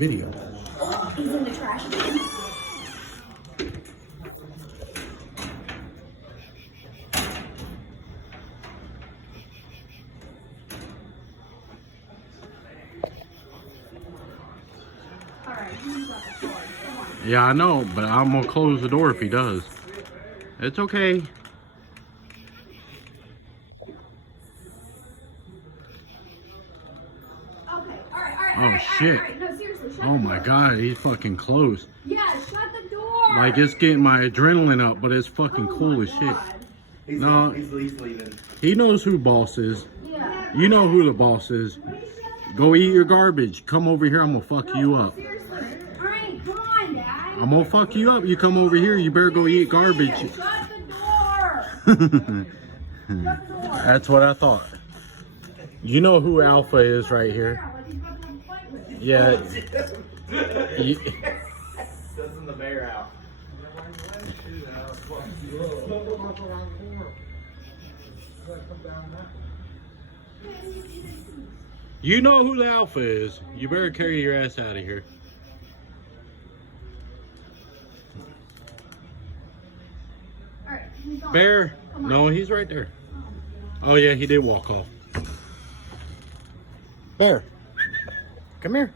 video. Oh, he's in the trash can. Alright, he's got the sword. Come on. Yeah, I know, but I'm gonna close the door if he does. It's okay. Okay, Oh shit. No, seriously, shut Oh the my door. god, he's fucking close. Yeah, shut the door. Like it's getting my adrenaline up, but it's fucking Oh cool my as shit. God. No, He's leaving. he knows who boss is. Yeah. You know who the boss is. Go eat your garbage. Come over here, I'm gonna fuck you up. Seriously. Alright, come on, Dad. I'm gonna fuck you up. You come over here, you better go eat garbage. Shut the door. Shut the door. That's what I thought. You know who Alpha is right here. Like he's about to have a fight with you. Yeah. Doesn't the bear out? You know who the Alpha is. You better carry your ass out of here. Alright, he's on. Bear. No, he's right there. Oh yeah, he did walk off. Bear. Come here.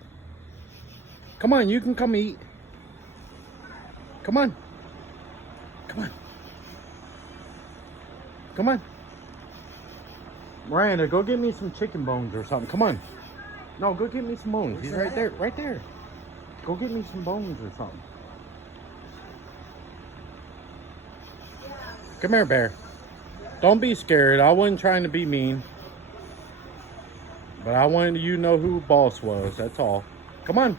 Come on, you can come eat. Come on. Come on. Come on. Miranda, go get me some chicken bones or something. Come on. No, go get me some bones. He's right there. Right there. Go get me some bones or something. Come here, Bear. Don't be scared. I wasn't trying to be mean. But I wanted you to know who boss was. That's all. Come on.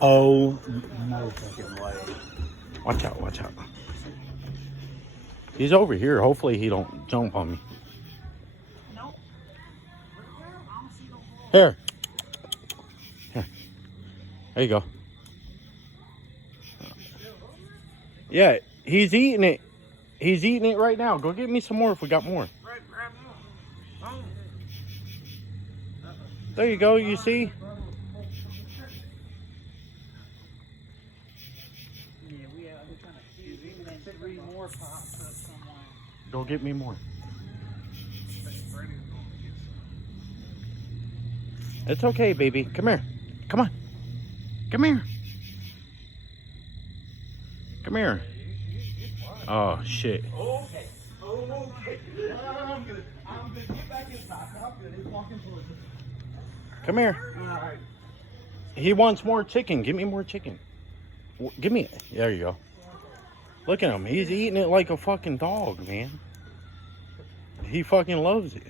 Oh, No fucking way. watch out, watch out. He's over here. Hopefully he don't jump on me. Here. Here. There you go. Yeah, he's eating it. He's eating it right now. Go get me some more if we got more. There you go, you see? Go get me more. It's okay, baby. Come here. Come on. Come here. Come here. Oh, shit. Okay. Okay. I'm good. Get back inside. I'm good. He's walking towards us. Come here. Alright. He wants more chicken. Give me more chicken. Give me it. There you go. Look at him. He's eating it like a fucking dog, man. He fucking loves it.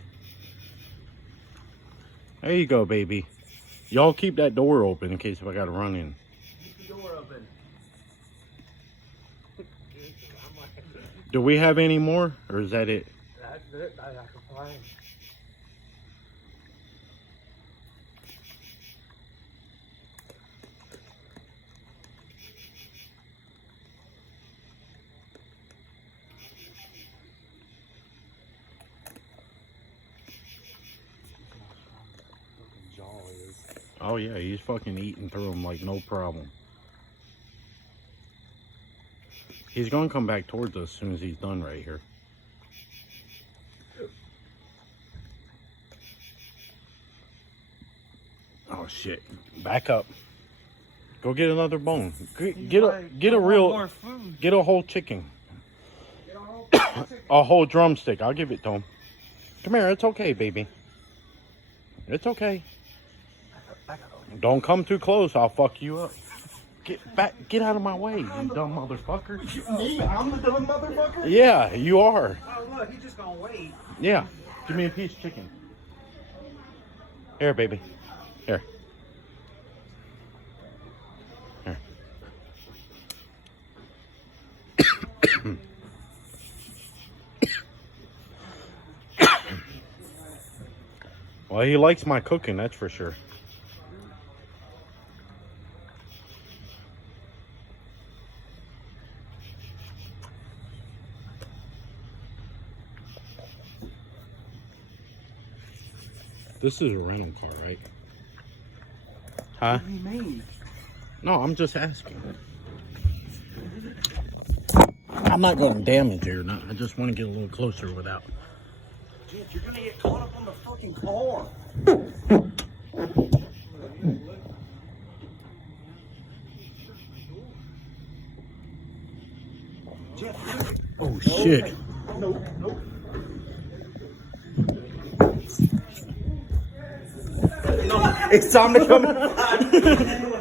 There you go, baby. Y'all keep that door open in case if I gotta run in. Keep the door open. Do we have any more? Or is that it? That's it. I complain. Oh yeah, he's fucking eating through them like no problem. He's gonna come back towards us as soon as he's done right here. Oh shit! Back up. Go get another bone. Get a real, get a whole chicken. A whole drumstick. I'll give it to him. Come here. It's okay, baby. It's okay. Don't come too close. I'll fuck you up. Get back. Get out of my way, you dumb motherfucker. Me? I'm the dumb motherfucker? Yeah, you are. Oh, look. He's just gonna wait. Yeah. Give me a piece of chicken. Here, baby. Here. Here. Well, he likes my cooking, that's for sure. This is a rental car, right? Huh? What do you mean? No, I'm just asking. I'm not going to damage it or not. I just want to get a little closer without. Jet, you're gonna get caught up on the fucking car. Jet, Oh, shit. nope, nope. No, it's time to come inside.